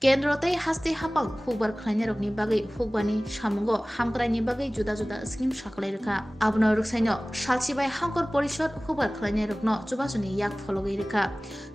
Kendrotei hasti hapal hukbar khlaini rokni bagai hukbani samungo hamkraini bagai juda juda scheme saklai rekha abno ruksaino salsibai hangkor porishod hukbar khlaini rokno chubasuni yak phologai rekha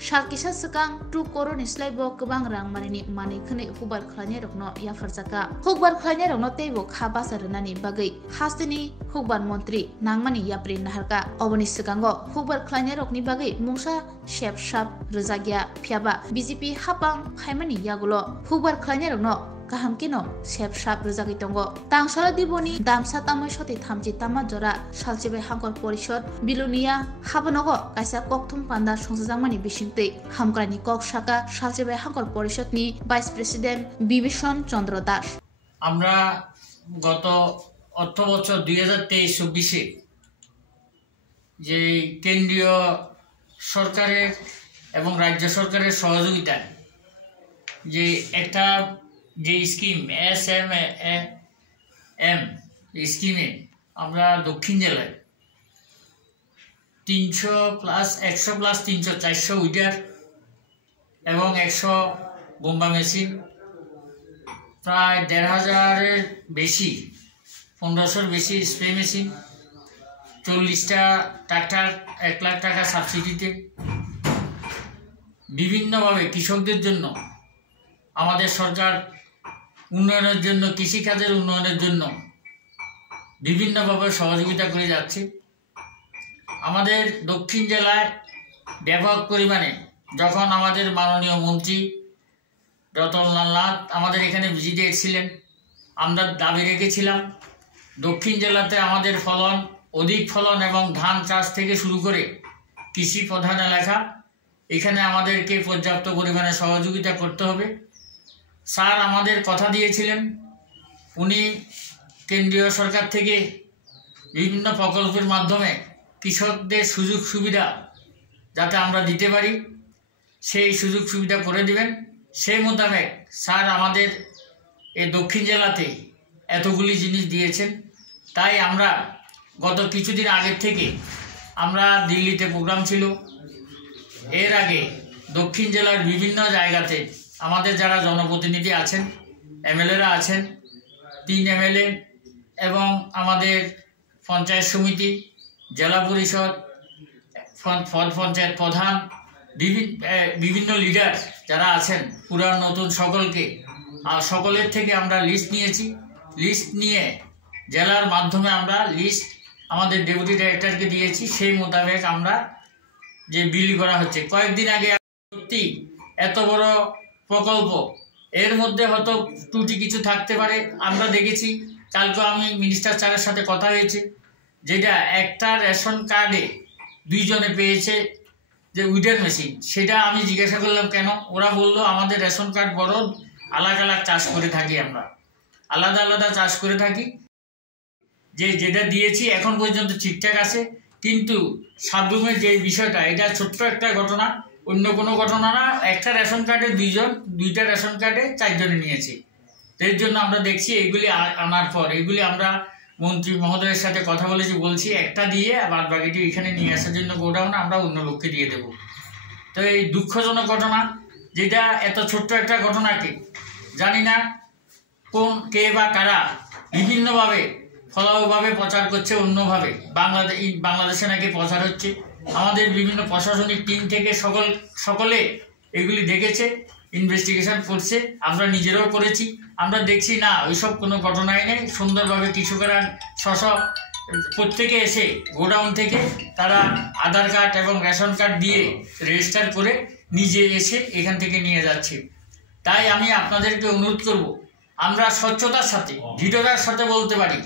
salkisa sakang 2 crore ni slaibo kubang rang marini mani khne hukbar khlaini rokno yafarjaka hukbar khlaini rokno teibo kha basarnani bagai hastini hukbar mantri nangmani yapri naharka oboni sakango hukbar khlaini rokni bagai mungsa shep shap rujagya phiaba BJP hapang phaimani yagulo hukbar khlaini rokno kaham kino shep shap rujagi tongo tangsala diboni damsa tamai soti thamji tama jora salchibai hangkor porishod bilunia habanogo kaisa kokthum panda songsajangmani bisingtei hamkrani kok saka salchibai hangkor porishod ni vice president bibishon chandra das আমরা গত অর্থ বছর 2023-24 যে কেন্দ্রীয় সরকারের এবং রাজ্য সরকারের সহযোগিতায় যে একটা যে স্কিম SMAM স্কিমে আমরা দক্ষিণ জেলায় 300 প্লাস 100 প্লাস 300 400 উইডার এবং 100 বোম্বা মেশিন প্রায় 1500-এর বেশি 1500-এর বেশি স্প্রে মেশিন 40টা ট্রাক্টর 1 লাখ টাকা সাবসিডিতে বিভিন্নভাবে কৃষকদের জন্য আমাদের সরকার উন্নয়নের জন্য কৃষিকাজের উন্নয়নের জন্য বিভিন্নভাবে সহযোগিতা করে যাচ্ছে আমাদের দক্ষিণ জেলায় ব্যাপক পরিমাণে যখন আমাদের মাননীয় মন্ত্রী রতনলাল নাথ আমাদের এখানে ভিজিটে এসেছিলেন আমরা দাবি রেখেছিলাম দক্ষিণ জেলাতে আমাদের ফলন অধিক ফলন এবং ধান চাষ থেকে শুরু করে কৃষি প্রধান এলাকা এখানে আমাদেরকে পর্যাপ্ত পরিমাণে সহযোগিতা করতে হবে স্যার আমাদের কথা দিয়েছিলেন উনি কেন্দ্রীয় সরকার থেকে বিভিন্ন প্রকল্পের মাধ্যমে কৃষকদের সুযোগ সুবিধা যাতে আমরা দিতে পারি সেই সুযোগ সুবিধা করে দিবেন সেই মোতাবেক স্যার আমাদের এই দক্ষিণ জেলাতে এতগুলি জিনিস দিয়েছেন তাই আমরা গত কিছুদিন আগের থেকে আমরা দিল্লিতে প্রোগ্রাম ছিল এর আগে দক্ষিণ জেলার বিভিন্ন জায়গাতে আমাদের যারা জনপ্রতিনিধি আছেন এমএলএরা আছেন 3 এমএলএ এবং আমাদের পঞ্চায়েত সমিতি জেলা পরিষদ পঞ্চায়েত প্রধান বিভিন্ন লিডার যারা আছেন পুরান নতুন সকলকে আর সকলের থেকে আমরা লিস্ট নিয়েছি লিস্ট নিয়ে জেলার মাধ্যমে আমরা লিস্ট আমাদের ডেপুটি ডাইরেক্টরকে দিয়েছি সেই মোতাবেক আমরা যে বিল করা হচ্ছে কয়েকদিন আগে সত্যি এত বড় প্রকল্প এর মধ্যে হয়তো ত্রুটি কিছু থাকতে পারে আমরা দেখেছি কালকে আমি মিনিস্টার স্যারের সাথে কথা হয়েছে যেটা একটা রেশন কার্ডে 2 জনে পেয়েছে যে উইডার মেশিন সেটা আমি জিজ্ঞাসা করলাম কেন ওরা বললো আমাদের রেশন কার্ড বড় আলাদা আলাদা চাষ করে থাকি আমরা আলাদা আলাদা চাষ করে থাকি যে যেটা দিয়েছি এখন পর্যন্ত ঠিকঠাক আছে কিন্তু সাবরুমের যে বিষয়টা এটা ছোট্ট একটা ঘটনা অন্য কোনো ঘটনা না একটা রেশন কার্ডে 2 জন 2টা রেশন কার্ডে 4 জনে নিয়েছে এর জন্য আমরা দেখছি এগুলি আনার পর এগুলি আমরা মন্ত্রী মহোদয়ের সাথে কথা বলছি একটা দিয়ে বাদ বাকিটি এখানে নিয়ে আসার জন্য গোডাউন আমরা অন্য লোককে দিয়ে দেব তো এই দুঃখজনক ঘটনা যেটা এত ছোট্ট একটা ঘটনাকে জানি না কোন কে বা কারা বিভিন্নভাবে ফলাওভাবে প্রচার করছে অন্যভাবে বাংলাদেশে নাকি প্রচার হচ্ছে আমাদের বিভিন্ন প্রশাসনিক টিম থেকে সকলে এগুলি দেখেছে ইনভেস্টিগেশন করছে আমরা নিজেরাও করেছি আমরা দেখছি না ওইসব কোনো ঘটনাই নেই সুন্দরভাবে কৃষকেরা প্রত্যেকে এসে গোডাউন থেকে তারা আধার কার্ড এবং রেশন কার্ড দিয়ে রেজিস্টার করে নিজে এসে এখান থেকে নিয়ে যাচ্ছে তাই আমি আপনাদেরকে অনুরোধ করব আমরা স্বচ্ছতার সাথে দৃঢ়তার সাথে বলতে পারি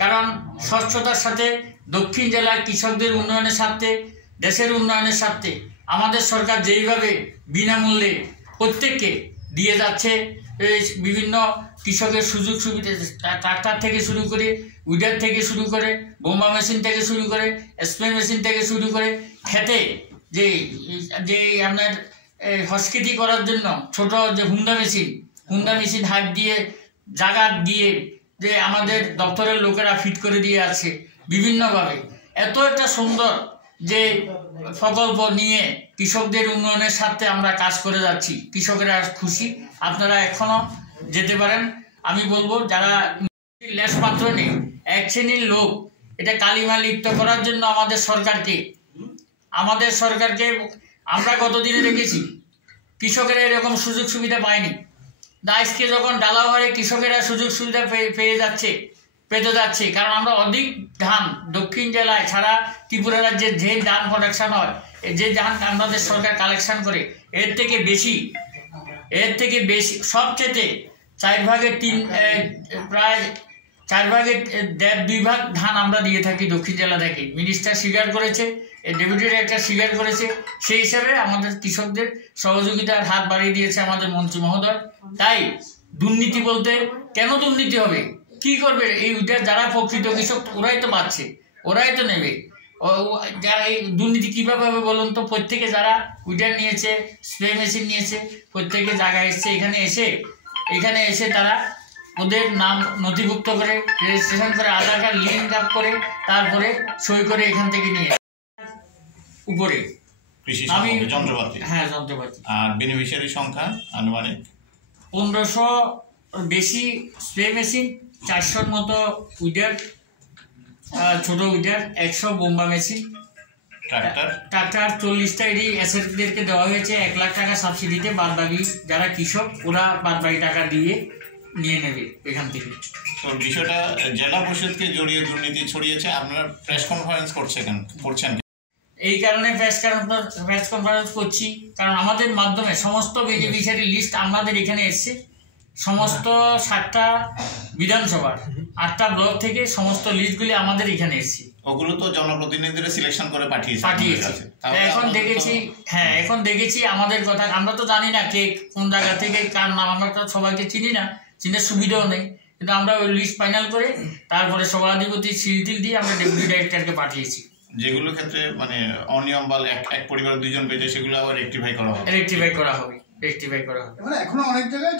কারণ স্বচ্ছতার সাথে দক্ষিণ জেলার কৃষকদের উন্নয়নের স্বার্থে দেশের উন্নয়নের স্বার্থে আমাদের সরকার যেইভাবে বিনামূল্যে প্রত্যেককে দিয়ে যাচ্ছে বিভিন্ন কৃষকের সুযোগ সুবিধা ট্রাক্টর থেকে শুরু করে উইডার থেকে শুরু করে বোমা মেশিন থেকে শুরু করে স্প্রে মেশিন থেকে শুরু করে খেতে যে যে আপনার হসকিটি করার জন্য ছোট যে হুন্ডা মেশিন হাত দিয়ে জায়গা দিয়ে যে আমাদের দপ্তরের লোকেরা ফিট করে দিয়ে আছে বিভিন্নভাবে এত একটা সুন্দর যে প্রকল্প নিয়ে কৃষকদের উন্নয়নের স্বার্থে আমরা কাজ করে যাচ্ছি। কৃষকেরা খুশি, আপনারা এখনো যেতে পারেন। আমি বলবো যারা লেশ মাত্র নেই, এক শ্রেণীর লোক এটা কালিমা লিপ্ত করার জন্য আমাদের সরকারকে আমরা গতদিনে দেখেছি কৃষকেরা এরকম সুযোগ সুবিধা পায়নি। আজকে যখন ডালাভারে কৃষকেরা সুযোগ সুবিধা পেতে যাচ্ছে, কারণ আমরা অধিক ধান দক্ষিণ জেলায় ছাড়া ত্রিপুরা রাজ্যে যে ধান প্রোডাকশন হয়, যে ধান আমাদের সরকার কালেকশন করে এর থেকে বেশি সবচেয়ে 4 ভাগের 3 প্রায় 4 ভাগের 2 ভাগ ধান আমরা দিয়ে থাকি দক্ষিণ জেলা থেকে। মিনিস্টার স্বীকার করেছে, ডেপুটি ডাইরেক্টর স্বীকার করেছে। সেই হিসাবে আমাদের কৃষকদের সহযোগিতার হাত বাড়িয়ে দিয়েছে আমাদের মন্ত্রী মহোদয়। তাই দুর্নীতি বলতে কেন দুর্নীতি হবে, কি করবে এই যারা প্রকৃত কৃষক ওরাই তো পাচ্ছে, ওরাই তো নেবে। যারা এই দুর্নীতি কিভাবে হবে বলুন তো? প্রত্যেকে যারা উইডার নিয়েছে, স্প্রে মেশিন নিয়েছে, প্রত্যেকে জায়গায় এসছে, এখানে এসে তারা ওদের নাম নথিভুক্ত করে রেজিস্ট্রেশন করে আধার কার্ড লিঙ্ক আপ করে তারপরে সই করে এখান থেকে নিয়ে উপরে যন্ত্রপাতি। হ্যাঁ, যন্ত্রপাতি। আর বেনিফিশিয়ারি সংখ্যা আনুমানিক 1500 বেশি স্প্রে মেশিন, 400 মতো উইডার, ছোট উইডার, 100 বোম্বা মেশিন, ট্রাক্টর 40টা এডি এসএফদেরকে দেওয়া হয়েছে 1 লাখ টাকা সাবসিডিতে। বাদবাকি যারা কৃষক ওরা বাদবাকি টাকা দিয়ে নিয়ে নেবে এখান থেকে। তো বিষয়টা জেলা পরিষদকে জড়িয়ে দুর্নীতি ছড়িয়েছে, আপনারা প্রেস কনফারেন্স করছেন এই কারণে প্রেস কনফারেন্স করছি, কারণ আমাদের মাধ্যমে সমস্ত বেনিফিশিয়ারি লিস্ট আমাদের এখানে এসছে। সমস্ত 7টা বিধানসভার 8টা ব্লক থেকে সমস্ত লিস্টগুলি আমাদের এখানে এসছে। ওগুলো তো জনপ্রতিনিধিরা সিলেকশন করে পাঠিয়েছে। এখন দেখেছি আমাদের কথা, আমরা তো জানি না কে কোন জায়গা থেকে কার নাম, আমরা তো সবাইকে চিনি না, চিনার সুবিধাও নেই। কিন্তু আমরা ওই লিস্ট ফাইনাল করে তারপরে সভাধিপতি সিল দিয়ে আমরা ডেপুটি ডাইরেক্টরকে পাঠিয়েছি। যেগুলো ক্ষেত্রে মানে অনিয়ম বা এক পরিবার 2 জন পেয়েছে সেগুলো আবার রেকটিফাই করা হবে। এখনো অনেক জায়গায়